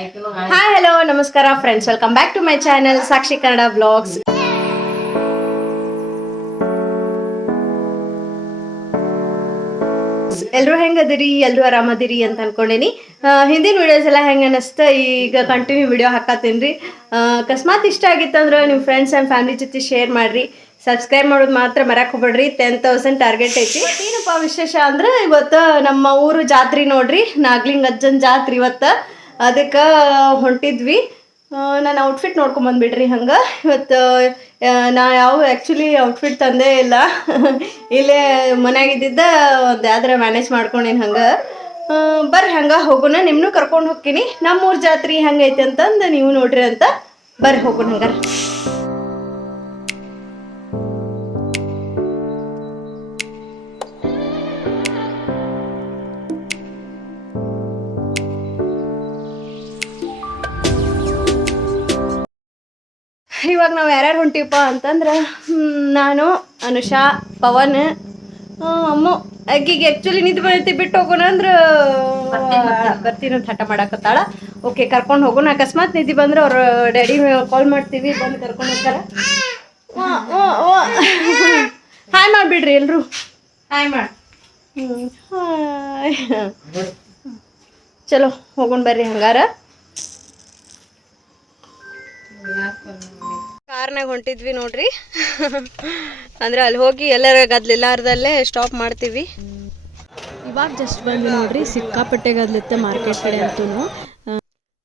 Hi hello ನಮಸ್ಕಾರ friends, welcome back to my channel Sakshi Kannada blogs. ಎಲ್ಲರೂ ಹೆಂಗದಿರಿ, ಎಲ್ಲರೂ ಆರಾಮದಿರಿ ಅಂತ ಅನ್ಕೊಂಡೇನಿ. ಹಿಂದಿನ ವಿಡಿಯೋಸ್ ಎಲ್ಲ ಹೆಂಗೆ ಅನ್ನಿಸ್ತಾ, ಈಗ ಕಂಟಿನ್ಯೂ ವಿಡಿಯೋ ಹಾಕತ್ತೀನಿ. ಅಕಸ್ಮಾತ್ ಇಷ್ಟ ಆಗಿತ್ತಂದ್ರೆ ನಿಮ್ಮ ಫ್ರೆಂಡ್ಸ್ ಆ್ಯಂಡ್ ಫ್ಯಾಮಿಲಿ ಜೊತೆ ಶೇರ್ ಮಾಡಿರಿ. ಸಬ್ಸ್ಕ್ರೈಬ್ ಮಾಡೋದು ಮಾತ್ರ ಮರಕ್ಕೆ ಹೋಗ್ಬೇಡ್ರಿ. 10,000 ಟಾರ್ಗೆಟ್ ಐತಿ. ಏನಪ್ಪ ವಿಶೇಷ ಅಂದ್ರೆ, ಇವತ್ತು ನಮ್ಮ ಊರು ಜಾತ್ರೆ ನೋಡ್ರಿ, ನಾಗ್ಲಿಂಗ ಅಜ್ಜನ ಜಾತ್ರೆ ಇವತ್ತು. ಅದಕ್ಕೆ ಹೊಂಟಿದ್ವಿ. ನಾನು ಔಟ್ಫಿಟ್ ನೋಡ್ಕೊಂಬಂದ್ಬಿಡ್ರಿ. ಹಂಗೆ ಇವತ್ತು ನಾ ಆ್ಯಕ್ಚುಲಿ ಔಟ್ಫಿಟ್ ತಂದೇ ಇಲ್ಲ. ಇಲ್ಲೇ ಮನ್ಯಾಗಿದ್ದಿದ್ದ ಒಂದು ಯಾವ್ದಾರ ಮ್ಯಾನೇಜ್ ಮಾಡ್ಕೊಂಡೇನು. ಹಂಗೆ ಬರ್ರಿ, ಹಂಗೆ ಹೋಗೋಣ. ನಿಮ್ಮನ್ನೂ ಕರ್ಕೊಂಡು ಹೋಗ್ತೀನಿ. ನಮ್ಮೂರ ಜಾತ್ರೆ ಹೆಂಗೈತೆ ಅಂತಂದು ನೀವು ನೋಡ್ರಿ ಅಂತ. ಬರ್ರಿ ಹೋಗೋಣ ಹಂಗಾರೆ. ಇವಾಗ ನಾವು ಯಾರ್ಯಾರು ಹೊಂಟಿವಪ್ಪ ಅಂತಂದ್ರೆ, ನಾನು, ಅನುಷಾ, ಪವನ್, ಅಮ್ಮು. ಅಕ್ಕಿಗೆ ಆ್ಯಕ್ಚುಲಿ ನಿಂತು ಬೈತಿ ಬಿಟ್ಟು ಹೋಗೋಣ ಅಂದ್ರೆ ಬರ್ತೀನಿ ಅಂತ ಹಠ ಮಾಡಾಕತ್ತಾಳ. ಓಕೆ, ಕರ್ಕೊಂಡು ಹೋಗೋಣ. ಅಕಸ್ಮಾತ್ ನಿಧಿ ಬಂದ್ರೆ ಅವ್ರ ಡ್ಯಾಡಿ ಕಾಲ್ ಮಾಡ್ತೀವಿ, ಬಂದು ಕರ್ಕೊಂಡು ಹೋಗ್ತಾರೆ. ಹಾಯ್ ಮಾಡಿಬಿಡ್ರಿ ಎಲ್ರು. ಹಾಯ್ ಮಾಡಿ. ಹಾಯ್. ಚಲೋ ಹೋಗೋಣ ಬರ್ರಿ ಹಂಗಾರ. ಕಾರ್ನಾಗ ಹೊಂಟಿದ್ವಿ ನೋಡ್ರಿ. ಅಂದ್ರೆ ಅಲ್ಲಿ ಹೋಗಿ ಎಲ್ಲರ ಗದ್ಲಿಲ್ಲಾರ್ದಲ್ಲೇ ಸ್ಟಾಪ್ ಮಾಡ್ತೀವಿ. ಇವಾಗ ಜಸ್ಟ್ ಬಂದು ನೋಡ್ರಿ, ಸಿಕ್ಕಾಪಟ್ಟೆ ಗದ್ಲಿತ್ತೆ ಮಾರ್ಕೆಟ್ ಕಡೆ ಅಂತೂ.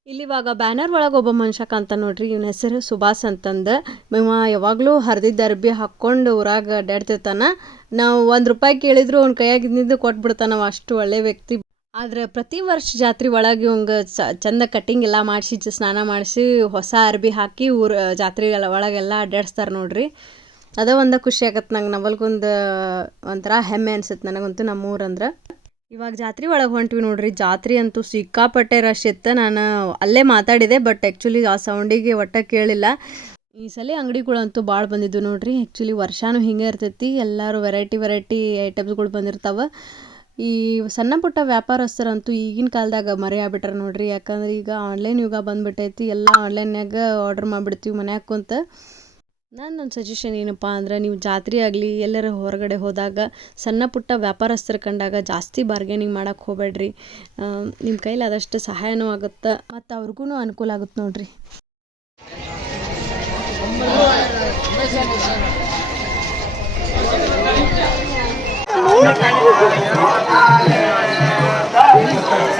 ಇಲ್ಲಿ ಇವಾಗ ಬ್ಯಾನರ್ ಒಳಗೆ ಒಬ್ಬ ಮನುಷ್ಯ ಕಾಂತ ನೋಡ್ರಿ. ಇವನ ಹೆಸರು ಸುಭಾಸ್ ಅಂತಂದು. ಇವ ಯಾವಾಗಲೂ ಹರಿದಿದ್ದ ಅರ್ಬಿ ಹಾಕ್ಕೊಂಡು ಊರಾಗ ಅಡ್ಡಾಡ್ತಿರ್ತಾನ. ನಾವು ₹1 ಕೇಳಿದ್ರು ಅವ್ನ ಕೈಯಾಗಿದ್ದು ಕೊಟ್ಬಿಡ್ತಾನ. ಅಷ್ಟು ಒಳ್ಳೆ ವ್ಯಕ್ತಿ. ಆದ್ರೆ ಪ್ರತಿ ವರ್ಷ ಜಾತ್ರೆ ಒಳಗೆ ಇವಂಗೆ ಚಂದ ಕಟ್ಟಿಂಗ್ ಎಲ್ಲ ಮಾಡಿಸಿ, ಸ್ನಾನ ಮಾಡಿಸಿ, ಹೊಸ ಅರ್ಬಿ ಹಾಕಿ ಜಾತ್ರೆ ಒಳಗೆಲ್ಲ ಅಡ್ಡಾಡಿಸ್ತಾರೆ ನೋಡ್ರಿ. ಅದ ಒಂದು ಖುಷಿ ಆಗತ್ತೆ ನಂಗೆ. ನವಲ್ಗೊಂದು ಒಂಥರ ಹೆಮ್ಮೆ ಅನ್ಸುತ್ತೆ ನನಗಂತೂ ನಮ್ಮೂರಂದ್ರೆ. ಇವಾಗ ಜಾತ್ರೆ ಒಳಗೆ ಹೊಂಟ್ವಿ ನೋಡ್ರಿ. ಜಾತ್ರೆ ಅಂತೂ ಸಿಕ್ಕಾಪಟ್ಟೆ ರಶ್ ಇತ್ತು. ನಾನು ಅಲ್ಲೇ ಮಾತಾಡಿದೆ, ಬಟ್ ಆ್ಯಕ್ಚುಲಿ ಆ ಸೌಂಡಿಗೆ ಒಟ್ಟ ಕೇಳಿಲ್ಲ. ಈ ಸಲ ಅಂಗಡಿಗಳಂತೂ ಭಾಳ ಬಂದಿದ್ದು ನೋಡ್ರಿ. ಆ್ಯಕ್ಚುಲಿ ವರ್ಷನೂ ಹಿಂಗೆ ಇರ್ತೈತಿ. ಎಲ್ಲರೂ ವೆರೈಟಿ ಐಟಮ್ಸ್ಗಳು ಬಂದಿರ್ತಾವೆ. ಈ ಸಣ್ಣ ಪುಟ್ಟ ವ್ಯಾಪಾರಸ್ಥರಂತೂ ಈಗಿನ ಕಾಲದಾಗ ಮರೆ ಆಗ್ಬಿಟ್ರೆ ನೋಡ್ರಿ. ಯಾಕಂದ್ರೆ ಈಗ ಆನ್ಲೈನ್ ಯುಗ ಬಂದ್ಬಿಟ್ಟೈತಿ. ಎಲ್ಲ ಆನ್ಲೈನ್ಯಾಗ ಆರ್ಡ್ರ್ ಮಾಡಿಬಿಡ್ತೀವಿ ಮನ್ಯಾಗ ಕುಂತ. ನನ್ನೊಂದು ಸಜೆಷನ್ ಏನಪ್ಪ ಅಂದ್ರೆ, ನೀವು ಜಾತ್ರೆ ಆಗಲಿ ಎಲ್ಲರ ಹೊರಗಡೆ ಹೋದಾಗ ಸಣ್ಣ ಪುಟ್ಟ ವ್ಯಾಪಾರಸ್ಥರು ಕಂಡಾಗ ಜಾಸ್ತಿ ಬಾರ್ಗೇನಿಂಗ್ ಮಾಡೋಕ್ಕೆ ಹೋಗ್ಬೇಡ್ರಿ. ನಿಮ್ಮ ಕೈಲಿ ಆದಷ್ಟು ಸಹಾಯನೂ ಆಗುತ್ತೆ, ಮತ್ತು ಅವ್ರಿಗೂ ಅನುಕೂಲ ಆಗುತ್ತೆ ನೋಡ್ರಿ.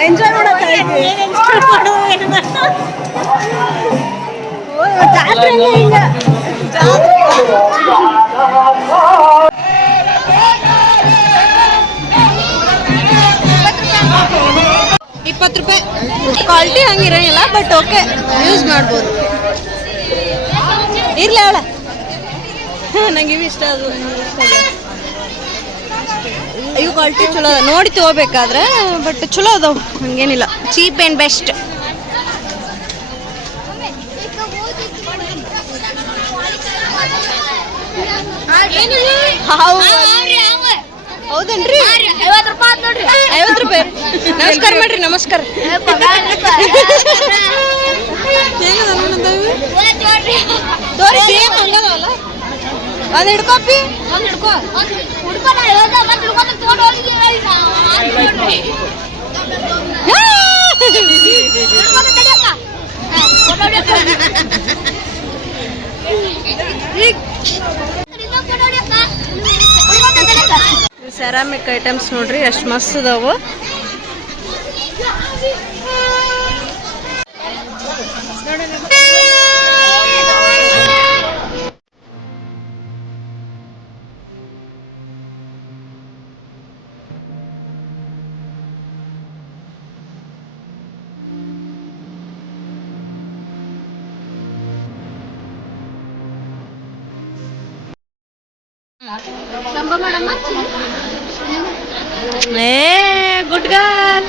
ಎಂಜಾಯ್ ಮಾಡಕ್ಕೆ ₹20 ಕ್ವಾಲಿಟಿ ಹಂಗಿರಂಗಿಲ್ಲ, ಬಟ್ ಓಕೆ, ಯೂಸ್ ಮಾಡ್ಬೋದು. ಇರ್ಲಿ ಅವಳ ನಂಗೆ ಇವು ಇಷ್ಟ. ಅದು ಇವು ಕ್ವಾಲಿಟಿ ಚಲೋ ಅದ, ನೋಡಿ ತೊಗೋಬೇಕಾದ್ರೆ. ಬಟ್ ಚಲೋ ಅದಾವ, ಹಂಗೇನಿಲ್ಲ. Cheap and best. ಹೌದನ್ರಿ? ₹50. ನಮಸ್ಕಾರ ಮಾಡ್ರಿ. ನಮಸ್ಕಾರ. ತೋರಿಸಿ ಹಂಗದವಲ್ಲ. ಒಂದು ಹಿಡ್ಕೋಪಿ. ಒಂದು ಹಿಡ್ಕೋ. ಸೆರಾಮಿಕ್ ಐಟಮ್ಸ್ ನೋಡ್ರಿ, ಎಷ್ಟು ಮಸ್ತ್ ಅದಾವು. Good girl.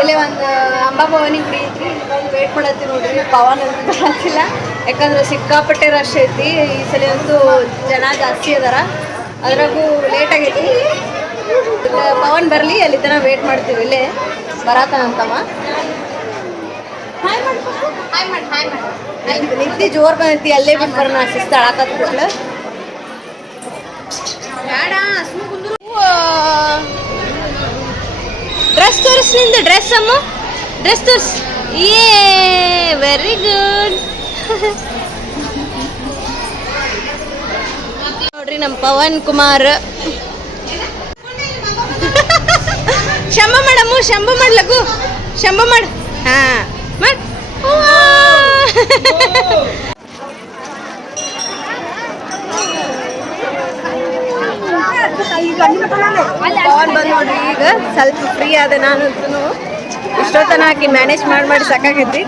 ಇಲ್ಲಿ ಒಂದು ಅಂಬಾಭವಾನಿ ಗುಡಿ ಐತ್ರಿ. ಬಂದು ವೇಟ್ ಮಾಡತ್ತೀವಿ ನೋಡ್ರಿ. ಪವನ್ ಅಂತ ಬರತ್ತಿಲ್ಲ, ಯಾಕಂದ್ರೆ ಸಿಕ್ಕಾಪಟ್ಟೆ ರಶ್ ಐತಿ. ಈ ಸಲ ಅಂತೂ ಜನ ಜಾಸ್ತಿ ಅದಾರ. ಅದ್ರಾಗೂ ಲೇಟ್ ಆಗೈತಿ. ಪವನ್ ಬರಲಿ ಅಲ್ಲಿ ತನಕ ವೇಟ್ ಮಾಡ್ತೀವಿ. ಇಲ್ಲೇ ಬರತಾನಂತಮ್ಮ. ನಿಂತಿ ಜೋರ್ ಬಂದೈತಿ. ಅಲ್ಲೇ ಬಿಟ್ಟು ಬರೋಣ ಶಿಸ್ತ ಅಳಾಕತ್ ಬಿಟ್ಲು. ಡ್ರೆಸ್ ತೋರಿಸ್, ನಿಂದು ಡ್ರೆಸ್ ಅಮ್ಮ, ಡ್ರೆಸ್ ತೋರಿಸ್. ಏ ವೆರಿ ಗುಡ್. ನೋಡ್ರಿ ನಮ್ಮ ಪವನ್ ಕುಮಾರ್. ಶಂಭ ಮಾಡಮ್ಮ, ಶಂಭ ಮಾಡ್ಲಗು, ಶಂಭ ಮಾಡು. ಹಾ ಮಾಡ್. ಪವನ್ ಬಂದ್ ನೋಡ್ರಿ ಈಗ ಸ್ವಲ್ಪ ಫ್ರೀ ಆದ. ನಾನು ಇಷ್ಟೊತ್ತನ ಹಾಕಿ ಮ್ಯಾನೇಜ್ ಮಾಡಿ ಸಾಕಾಗೈತಿ.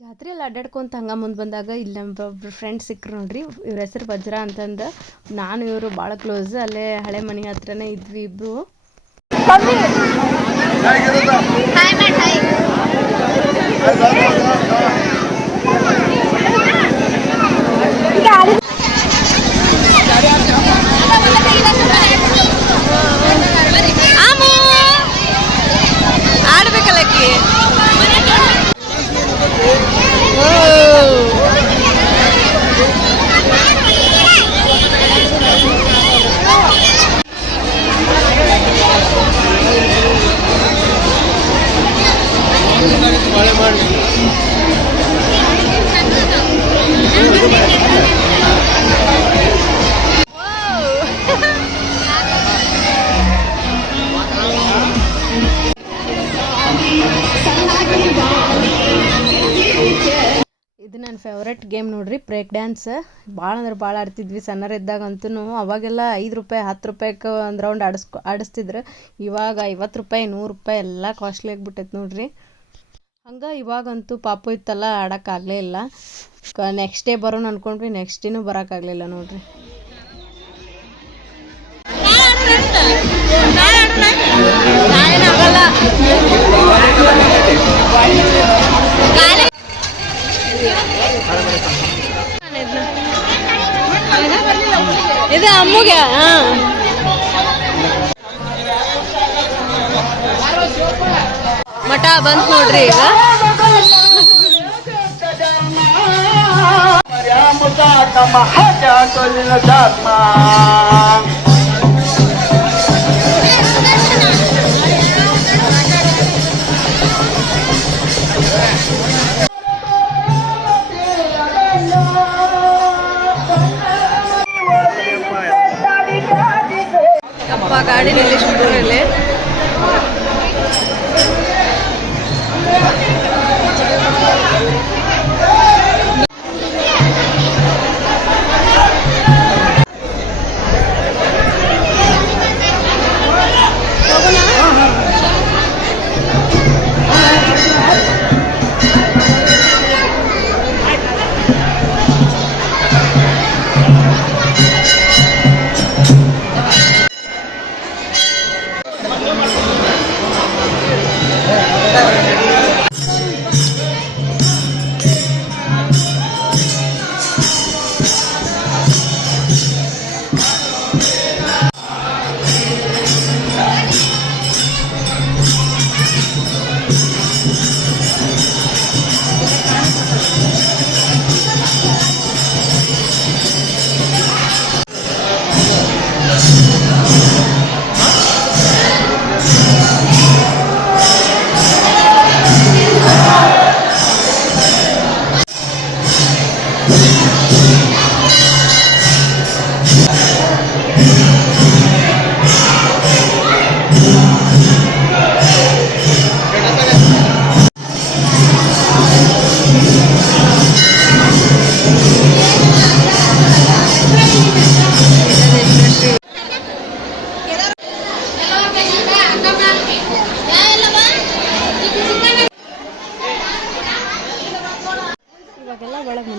ಜಾತ್ರೆಯಲ್ಲಿ ಅಡ್ಡಾಡ್ಕೊಂತ ಹಂಗೆ ಮುಂದೆ ಬಂದಾಗ ಇಲ್ಲಿ ನಮ್ಮೊಬ್ರು ಫ್ರೆಂಡ್ಸ್ ಸಿಕ್ಕರು ನೋಡ್ರಿ. ಇವ್ರ ಹೆಸರು ವಜ್ರ ಅಂತಂದು. ನಾನು ಇವರು ಭಾಳ ಕ್ಲೋಸ್. ಅಲ್ಲೇ ಹಳೆ ಮನೆ ಹತ್ರನೇ ಇದ್ವಿ ಇಬ್ರು. ಆಡ್ಬೇಕಲ್ಲಕ್ಕಿ. ಇದು ನನ್ನ ಫೇವ್ರೆಟ್ ಗೇಮ್ ನೋಡ್ರಿ, ಬ್ರೇಕ್ ಡ್ಯಾನ್ಸ್. ಭಾಳ ಅಂದ್ರೆ ಭಾಳ ಆಡ್ತಿದ್ವಿ ಸಣ್ಣರಿದ್ದಾಗಂತೂ. ಅವಾಗೆಲ್ಲ 5 ರೂಪಾಯಿ 10 ರೂಪಾಯಿಗೆ ಒಂದು ರೌಂಡ್ ಆಡಿಸ್ತಿದ್ರು. ಇವಾಗ 50 ರೂಪಾಯಿ 100 ರೂಪಾಯಿ ಎಲ್ಲ ಕಾಸ್ಟ್ಲಿ ಆಗಿಬಿಟ್ಟೈತೆ ನೋಡ್ರಿ. ಹಂಗೆ ಇವಾಗಂತೂ ಪಾಪು ಇತ್ತಲ್ಲ, ಆಡೋಕ್ಕಾಗಲೇ ಇಲ್ಲ. ನೆಕ್ಸ್ಟ್ ಡೇ ಬರೋಣ ಅಂದ್ಕೊಂಡ್ವಿ, ನೆಕ್ಸ್ಟ್ ಡೇನೂ ಬರೋಕ್ಕಾಗಲಿಲ್ಲ ನೋಡ್ರಿ. ಇದು ಅಮ್ಮಗೆ ಮಠ ಬಂತು ನೋಡ್ರಿ ಈಗ. ಅಪ್ಪ ಗಾಡಿ ನಿಲ್ಲಿಸ್ಬಿಟ್ರಲ್ಲಿ.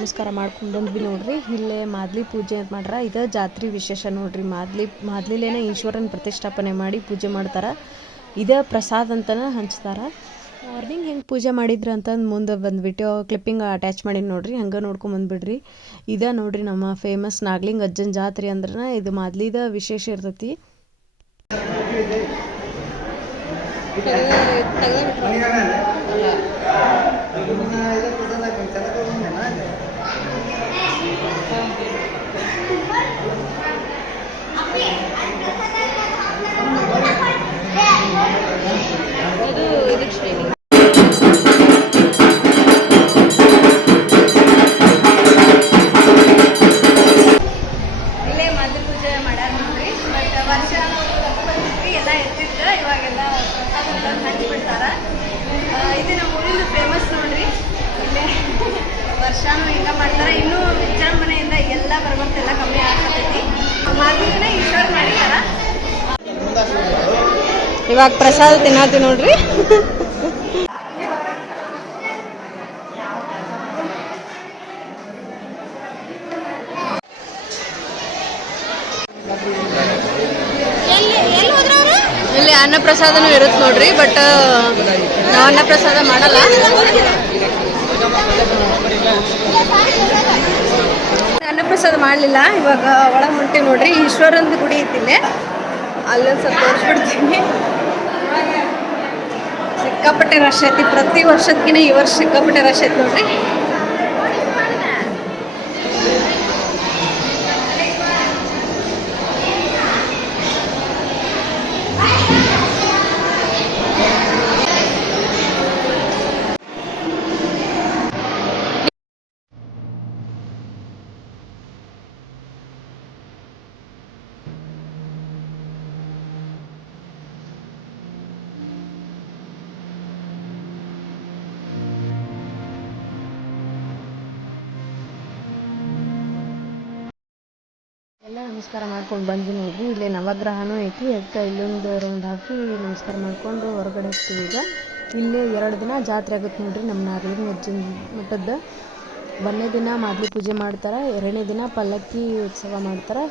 ನಮಸ್ಕಾರ ಮಾಡ್ಕೊಂಡು ಬಂದ್ವಿ ನೋಡ್ರಿ. ಇಲ್ಲೇ ಮಾದ್ಲಿ ಪೂಜೆ ಅಂತ ಮಾಡ್ರ. ಇದು ಜಾತ್ರೆ ವಿಶೇಷ ನೋಡ್ರಿ. ಮಾದ್ಲಿಲೇನೆ ಈಶ್ವರನ ಪ್ರತಿಷ್ಠಾಪನೆ ಮಾಡಿ ಪೂಜೆ ಮಾಡ್ತಾರೆ. ಇದೇ ಪ್ರಸಾದ ಅಂತಲೇ ಹಂಚ್ತಾರೆ. ಮಾರ್ನಿಂಗ್ ಹೆಂಗೆ ಪೂಜೆ ಮಾಡಿದ್ರು ಅಂತಂದು ಮುಂದೆ ಬಂದುಬಿಟ್ಟು ಕ್ಲಿಪ್ಪಿಂಗ್ ಅಟ್ಯಾಚ್ ಮಾಡಿ ನೋಡ್ರಿ. ಹಂಗೆ ನೋಡ್ಕೊಂಡು ಬಂದುಬಿಡ್ರಿ. ಇದೇ ನೋಡ್ರಿ ನಮ್ಮ ಫೇಮಸ್ ನಾಗ್ಲಿಂಗ ಅಜ್ಜನ ಜಾತ್ರೆ ಅಂದ್ರೆ ಇದು ಮಾದ್ಲಿದ ವಿಶೇಷ ಇರ್ತೈತಿ. ಇಲ್ಲೇ ಮಾದ್ಲಿ ಪೂಜೆ ಮಾಡ್ಯಾರ ನೋಡ್ರಿ. ಬಟ್ ವರ್ಷ ಎಲ್ಲ ಎತ್ತಿತ್ತು, ಇವಾಗೆಲ್ಲ ಹಂಚ್ಬಿಡ್ತಾರ. ಇದು ನಮ್ಮ ಊರಿಂದ ಫೇಮಸ್ ನೋಡ್ರಿ. ಇಲ್ಲೇ ವರ್ಷನೂ ಹಿಂಗೆ ಮಾಡ್ತಾರೆ. ಇನ್ನೂ ವಿಜೃಂಭಣೆಯಿಂದ ಎಲ್ಲ ಬರ್ಬರ್ತೆಲ್ಲ ಕಮ್ಮಿ ಆಗ್ತೈತಿ. ಮಾದ್ಲಿನ ಈಶ್ವರ ಮಾಡಿದಾರ. ಇವಾಗ ಪ್ರಸಾದ ತಿನ್ನತ್ತೀವಿ ನೋಡ್ರಿ. ಇಲ್ಲಿ ಅನ್ನಪ್ರಸಾದನೂ ಇರುತ್ತೆ ನೋಡ್ರಿ. ಬಟ್ ನಾವು ಅನ್ನಪ್ರಸಾದ ಮಾಡಲ್ಲ. ಅನ್ನಪ್ರಸಾದ ಮಾಡಲಿಲ್ಲ. ಇವಾಗ ಒಳಗೆ ಹೊಂಟೀವಿ ನೋಡ್ರಿ. ಈಶ್ವರಂದು ಗುಡಿ ಐತಿಲ್ಲೇ, ಅಲ್ಲೊಂದು ಸ್ವಲ್ಪ ತೋರಿಸ್ಬಿಡ್ತೀನಿ. ಸಿಕ್ಕಾಪಟ್ಟೆ ರಶ್ ಐತಿ. ಪ್ರತಿ ವರ್ಷದಕ್ಕಿಂತ ಈ ವರ್ಷ ಸಿಕ್ಕಾಪಟ್ಟೆ ರಶ್ ಐತಿ ನೋಡ್ರಿ. ಎಲ್ಲ ನಮಸ್ಕಾರ ಮಾಡ್ಕೊಂಡು ಬಂದ್ವಿ ನೋಡ್ರಿ. ಇಲ್ಲಿ ನವಗ್ರಹನೂ ಐತಿ. ಅದಕ್ಕೆ ಇಲ್ಲೊಂದು ರೌಂಡ್ ಹಾಕಿ ನಮಸ್ಕಾರ ಮಾಡಿಕೊಂಡು ಹೊರಗಡೆ ಹೋಗ್ತೀವಿ. ಈಗ ಇಲ್ಲೇ 2 ದಿನ ಜಾತ್ರೆ ಆಗುತ್ತೆ ನೋಡ್ರಿ ನಮ್ಮ ನಾಗಲಿಂಗ ಅಜ್ಜನ ಮಠದ್ದು. 1ನೇ ದಿನ ಮಾದ್ಲಿ ಪೂಜೆ ಮಾಡ್ತಾರೆ, 2ನೇ ದಿನ ಪಲ್ಲಕ್ಕಿ ಉತ್ಸವ ಮಾಡ್ತಾರೆ.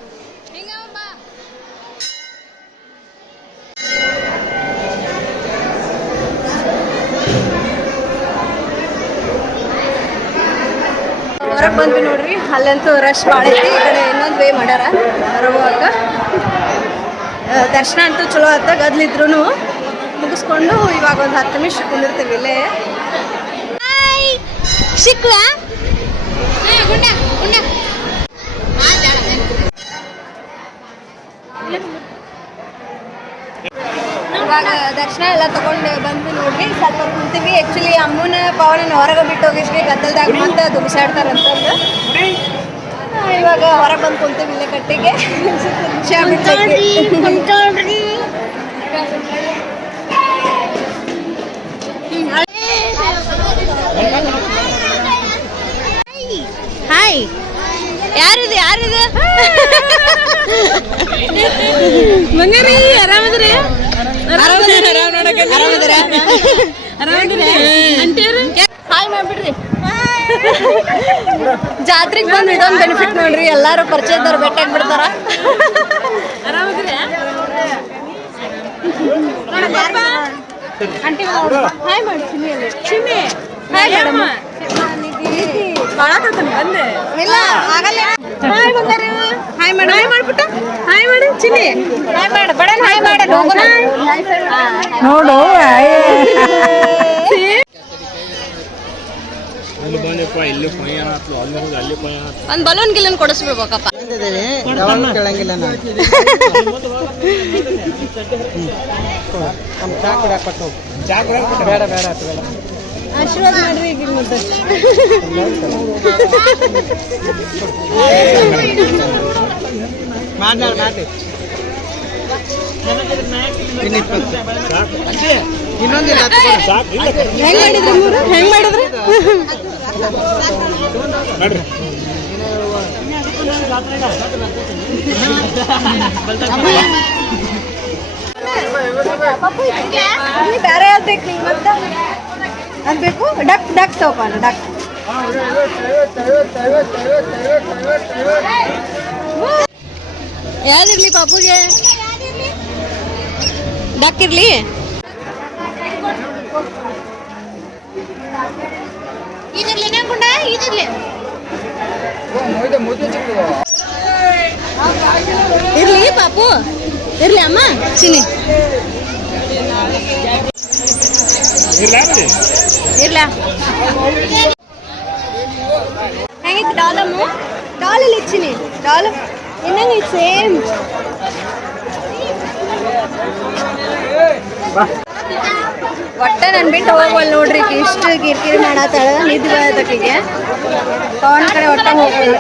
ಹೊರಗೆ ಬಂದ್ವಿ ನೋಡ್ರಿ. ಅಲ್ಲಂತೂ ರಶ್ ಭಾಳ ಐತಿ. ಈ ಕಡೆ ಇನ್ನೊಂದು ವೇ ಮಾಡ್ಯಾರ ಹೊರಗುವಾಗ. ದರ್ಶನ ಅಂತೂ ಚಲೋ ಆತ. ಗದ್ಲಿದ್ರು ಮುಗಿಸ್ಕೊಂಡು ಇವಾಗ ಒಂದು 10 ನಿಮಿಷ ಕುಂದಿರ್ತೀವಿ ಇಲ್ಲೇ. ಇವಾಗ ದರ್ಶನ ಎಲ್ಲ ತಗೊಂಡು ಬಂದ್ವಿ ನೋಡ್ರಿ. ಸ್ವಲ್ಪ ಕುಂತೀವಿ. ಆ್ಯಕ್ಚುಲಿ ಅಮ್ಮನ ಪವನನ ಹೊರಗೆ ಬಿಟ್ಟು ಹೋಗಿದ್ವಿ ಗದ್ದಲ್ದಾಗ ಮತ್ತೆ ದುಗಿಸಾಡ್ತಾರಂತಂದು. ಇವಾಗ ಹೊರಗೆ ಬಂದು ಕುಂತೀವಿ ಇಲ್ಲೇ ಕಟ್ಟಿಗೆ. ಹಾಯ್, ಯಾರಿದೆ ಮಂಗಾರಿ? ಆರಾಮದ್ರಿ? ಹಾಯ್ ಮಾಡ್ಬಿಡ್ರಿ. ಜಾತ್ರೆಗೆ ಬಂದು ಇದೊಂದು ಬೆನಿಫಿಟ್ ನೋಡ್ರಿ. ಎಲ್ಲಾರು ಪರಿಚಯದವ್ರು ಭೇಟಿಯಾಗಿ ಬಿಡ್ತಾರ. ಆರಾಮದ್ರಿ? ಹಾಯ್ ಮಾಡಿ ಚಿನ್ನಿ. Hi madam. ಬಂದೆ ಇಲ್ಲ ಆಗಲ್ಲ. ಹಾಯ್ ಬಂಗಾರ. ಹಾಯ್ ಮಾಡು. ಹಾಯ್ ಮಾಡ್ಬಿಟ್ಟು ಹಾಯ್ ಮಾಡು ಚಿನ್ನಿ. ಹಾಯ್ ಮಾಡು ಬಡ. ಹಾಯ್ ಮಾಡು ನೋಡು. ಒಂದು ಬಲೂನ್ ಗಿಲನ್ ಕೊಡಿಸ್ಬಿಡ್ಬೇಕಪ್ಪ. ಕೇಳಂಗಿಲ್ಲ. ಬೇಡ ಬೇಡ ಆಶೀರ್ವಾದ ಮಾಡ್ರಿ. ಈಗ ಮತ್ತೆ ಮಾಡಿ ಹೆಂಗ್ ಮಾಡಿದ್ರಿ? ಬೇರೆ ಯಾವ್ದು ಬೇಕು? ನಿಂಗೆ ಮತ್ತೆ ಅದು ಬೇಕು. ಡಕ್ ತಗೋಣ. ಡಕ್ ಯಾವ್ದಿರ್ಲಿ ಪಾಪುಗೆ ಡಾಕಿರ್ಲಿ ಇರ್ಲಿ ಪಾಪು ಇರ್ಲಿ ಅಮ್ಮ ಚಿನಿ ಇರ್ಲ ಹೆಂಗಿತ್ತು ಡಾಲಮ್ಮು ಡಾಲಲ್ಲಿ ಇಚ್ಚಿನಿ ಡಾಲ್ ಇನ್ನಂಗೆ ಸೇಮ್ ಒಟ್ಟ ನನ್ ಬಿಟ್ಟು ಹೋಗ್ವಲ್ ನೋಡ್ರಿ ಇಷ್ಟು ಕಿರಿಕಿರಿ ಮಾಡತ್ತಾಳ ನಿದ್ದೆ ಬರತಕ್ಕಿಗೆ ಪವನ್ ಕಡೆ ಒಟ್ಟ ಹೋಗ್ವಲ್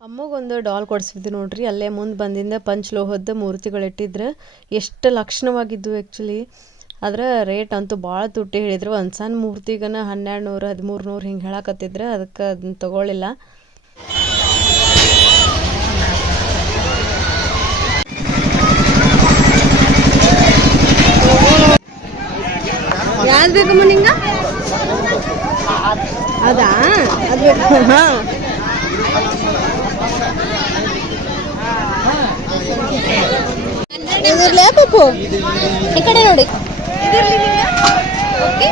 ಅಮ್ಮಗೊಂದು ಡಾಲ್ ಕೊಡಿಸಿದ್ದು ನೋಡ್ರಿ ಅಲ್ಲೇ ಮುಂದೆ ಬಂದಿಂದ ಪಂಚಲೋಹದ ಮೂರ್ತಿಗಳು ಇಟ್ಟಿದ್ರೆ ಎಷ್ಟು ಲಕ್ಷಣವಾಗಿದ್ದು ಆ್ಯಕ್ಚುಲಿ ಆದ್ರೆ ರೇಟ್ ಅಂತೂ ಭಾಳ ತುಟ್ಟಿ ಹೇಳಿದ್ರು ಒಂದು ಸಣ್ಣ ಮೂರ್ತಿಗನ 1200 1300 ಹಿಂಗೆ ಹೇಳಕತ್ತಿದ್ರೆ ಅದಕ್ಕೆ ಅದನ್ನ ತಗೊಳ್ಳಿಲ್ಲ ಯಾವ್ದು ಬೇಕಮ್ಮ ನಿಂಗ ಅದಾ ಅದು ಬೇಕು ಹಾಂ ಇದಿರ್ಲಿ ಪಪ್ಪು ಈ ಕಡೆ ನೋಡಿ ಇದಿರ್ಲಿ ನಿಂಗೆ ಓಕೆ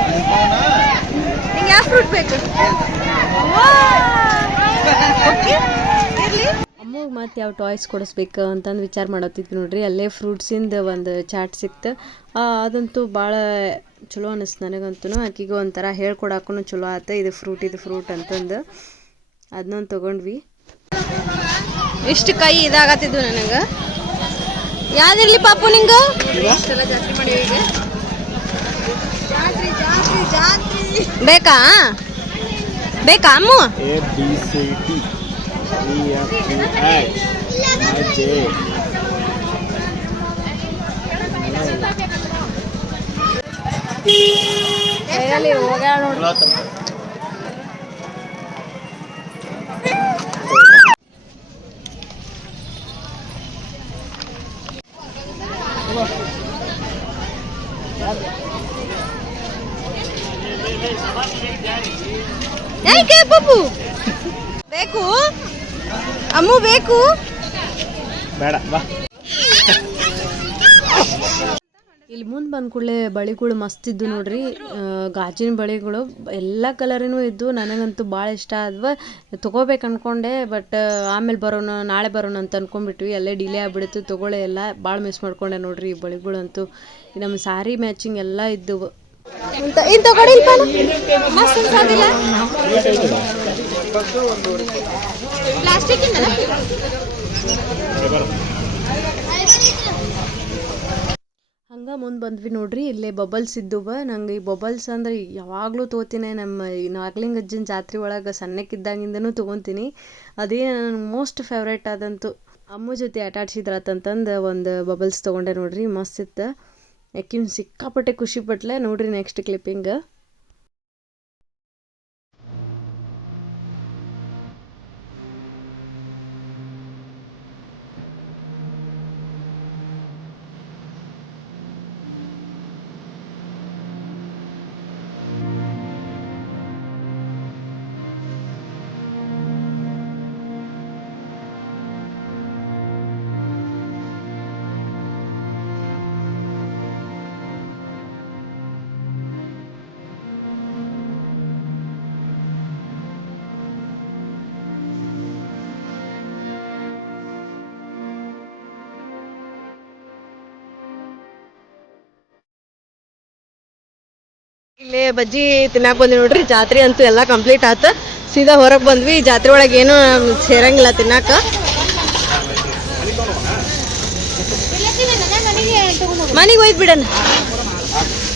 ನಿಂಗೆ ಯಾವ ಫ್ರೂಟ್ ಬೇಕು ಓಕೆ ಇರಲಿ ಅಮ್ಮಗೆ ಮತ್ತೆ ಯಾವ ಟಾಯ್ಸ್ ಕೊಡಿಸ್ಬೇಕು ಅಂತಂದು ವಿಚಾರ ಮಾಡತ್ತಿದ್ವಿ ನೋಡ್ರಿ ಅಲ್ಲೇ ಫ್ರೂಟ್ಸಿಂದ ಒಂದು ಚಾಟ್ ಸಿಕ್ತು ಅದಂತೂ ಭಾಳ ಚಲೋ ಅನ್ನಿಸ್ತು ನನಗಂತೂ ಆಕಿಗೆ ಒಂಥರ ಹೇಳ್ಕೊಡಕ್ಕೂ ಚಲೋ ಆಯ್ತು ಇದು ಫ್ರೂಟ್ ಅಂತಂದು ಅದನ್ನೊಂದು ತೊಗೊಂಡ್ವಿ ಇಷ್ಟು ಕೈ ಇದಾಗತ್ತಿದ್ವು ನನಗೆ ಯಾವ್ದಿರ್ಲಿ ಪಾಪು ನಿಂಗೆ ಇಷ್ಟೆಲ್ಲ ಜಾತ್ರೆ ಮಾಡೀವಿ ಈಗ ಬೇಕಾ ಬೇಕಾ ಅಮ್ಮ ಯಾಕೆ ಪಪ್ಪು ಬೇಕು ಅಮ್ಮು ಬೇಕು ಬೇಡ ಬಾ ಇಲ್ಲಿ ಮುಂದೆ ಬಂದ ಕೂಡಲೇ ಬಳಿಗಳು ಮಸ್ತಿದ್ದು ನೋಡ್ರಿ ಗಾಜಿನ ಬಳಿಗಳು ಎಲ್ಲ ಕಲರಿನೂ ಇದ್ದು ನನಗಂತೂ ಭಾಳ ಇಷ್ಟ ಆದ್ವ ತೊಗೋಬೇಕು ಅಂದ್ಕೊಂಡೆ ಬಟ್ ಆಮೇಲೆ ಬರೋಣ ನಾಳೆ ಬರೋಣ ಅಂತ ಅಂದ್ಕೊಂಡ್ಬಿಟ್ವಿ ಅಲ್ಲೇ ಡಿಲೇ ಆಗ್ಬಿಡ್ತು ತೊಗೊಳ್ಳೆ ಎಲ್ಲ ಭಾಳ ಮಿಸ್ ಮಾಡ್ಕೊಂಡೆ ನೋಡ್ರಿ ಈ ಬಳಿಗಳಂತೂ ನಮ್ಮ ಸಾರಿ ಮ್ಯಾಚಿಂಗ್ ಎಲ್ಲ ಇದ್ದವು ಇನ್ನು ತಗೊಳ್ಳಿ ಪ್ಲಾಸ್ಟಿಕ್ ಹಂಗೆ ಮುಂದೆ ಬಂದ್ವಿ ನೋಡ್ರಿ ಇಲ್ಲೇ ಬಬಲ್ಸ್ ಇದ್ದುವ ನಂಗೆ ಈ ಬಬಲ್ಸ್ ಅಂದ್ರೆ ಯಾವಾಗಲೂ ತೊಗೋತೀನಿ ನಮ್ಮ ನಾಗಲಿಂಗಜ್ಜನ ಜಾತ್ರೆ ಒಳಗೆ ಸಣ್ಣಕ್ಕಿದ್ದಾಗಿಂದನೂ ತೊಗೊತೀನಿ ಅದೇ ನನಗೆ ಮೋಸ್ಟ್ ಫೇವ್ರೇಟ್ ಆದಂತು ಅಮ್ಮ ಜೊತೆ ಆಟ ಆಡ್ಸಿದ್ರಾತಂತಂದು ಒಂದು ಬಬಲ್ಸ್ ತೊಗೊಂಡೆ ನೋಡ್ರಿ ಮಸ್ತ್ ಇತ್ತು ಯಾಕಿನ್ ಸಿಕ್ಕಾಪಟ್ಟೆ ಖುಷಿ ಪಟ್ಲೆ ನೋಡ್ರಿ ನೆಕ್ಸ್ಟ್ ಕ್ಲಿಪ್ಪಿಂಗ್ ಇಲ್ಲೇ ಬಜ್ಜಿ ತಿನ್ನಾಕ ಬಂದ್ವಿ ನೋಡ್ರಿ ಜಾತ್ರೆ ಅಂತೂ ಎಲ್ಲ ಕಂಪ್ಲೀಟ್ ಆತ ಸೀದಾ ಹೊರಗೆ ಬಂದ್ವಿ ಜಾತ್ರೆ ಒಳಗೆ ಏನೂ ಸೇರಂಗಿಲ್ಲ ತಿನ್ನಾಕ ಮನೆಗೆ ಒಯ್ದು ಬಿಡಣ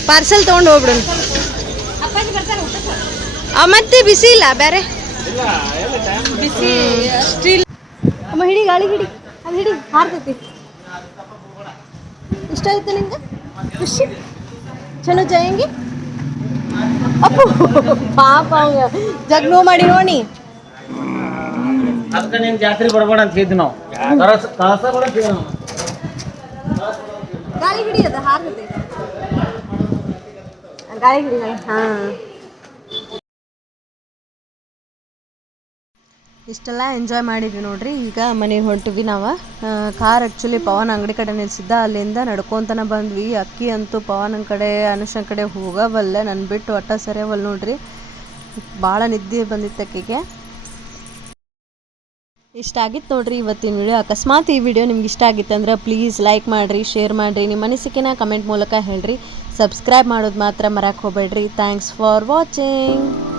ಪಾರ್ಸೆಲ್ ತೊಗೊಂಡು ಹೋಗ್ಬಿಡಣ ಮತ್ತೆ ಬಿಸಿ ಇಲ್ಲ ಬೇರೆ ಬಿಸಿ ಅಷ್ಟಿಲ್ಲ ಅಮ್ಮ ಹಿಡಿ ಗಾಳಿ ಹಿಡಿ ಅದು ಹಿಡಿ ಹಾರ್ತೈತಿ ಇಷ್ಟ ಆಯ್ತು ನಿಂಗೆ ಖುಷಿ ಚಲೋ ಜಾಯಂಗಿ ಅಪ್ಪು ಪಾಪ ಅವಂಗ ಜಗ್ನೋ ಮಾಡಿ ನೋಡಿ ಅದಕ್ಕೆ ನೀನು ಜಾತ್ರೆ ಬರಬೇಡ ಅಂತ ಹೇಳಿದ್ವಿ ನಾವು ಗಾಳಿ ಹಿಡಿ ಅದ ಹಾರ್ತೈತಿ ಗಾಳಿ ಹಿಡಿ ಹಾಂ ಇಷ್ಟೆಲ್ಲ ಎಂಜಾಯ್ ಮಾಡಿದ್ವಿ ನೋಡ್ರಿ. ಈಗ ಮನೆಗೆ ಹೊಂಟಿವಿ ನಾವು. ಕಾರ್ ಆ್ಯಕ್ಚುಲಿ ಪವನ್ ಅಂಗಡಿ ಕಡೆ ನಿಲ್ಸಿದ್ದ, ಅಲ್ಲಿಂದ ನಡ್ಕೊತನ ಬಂದ್ವಿ. ಅಕ್ಕಿ ಅಂತೂ ಪವನ್ ಕಡೆ ಅನುಷನ್ ಕಡೆ ಹೋಗವಲ್ಲ, ನನ್ನ ಬಿಟ್ಟು ಒಟ್ಟ ಸರಿಯವಲ್ಲ ನೋಡ್ರಿ. ಭಾಳ ನಿದ್ದೆ ಬಂದಿತ್ತು ಅಕ್ಕಿಗೆ. ಇಷ್ಟ ಆಗಿತ್ತು ನೋಡ್ರಿ ಇವತ್ತಿನ ವಿಡಿಯೋ. ಅಕಸ್ಮಾತ್ ಈ ವಿಡಿಯೋ ನಿಮ್ಗೆ ಇಷ್ಟ ಆಗಿತ್ತಂದ್ರೆ ಪ್ಲೀಸ್ ಲೈಕ್ ಮಾಡಿರಿ, ಶೇರ್ ಮಾಡಿರಿ, ನಿಮ್ಮ ಅನಿಸಿಕೆನ ಕಮೆಂಟ್ ಮೂಲಕ ಹೇಳ್ರಿ. ಸಬ್ಸ್ಕ್ರೈಬ್ ಮಾಡೋದು ಮಾತ್ರ ಮರಕ್ಕೆ ಹೋಗ್ಬೇಡ್ರಿ. Thanks for watching.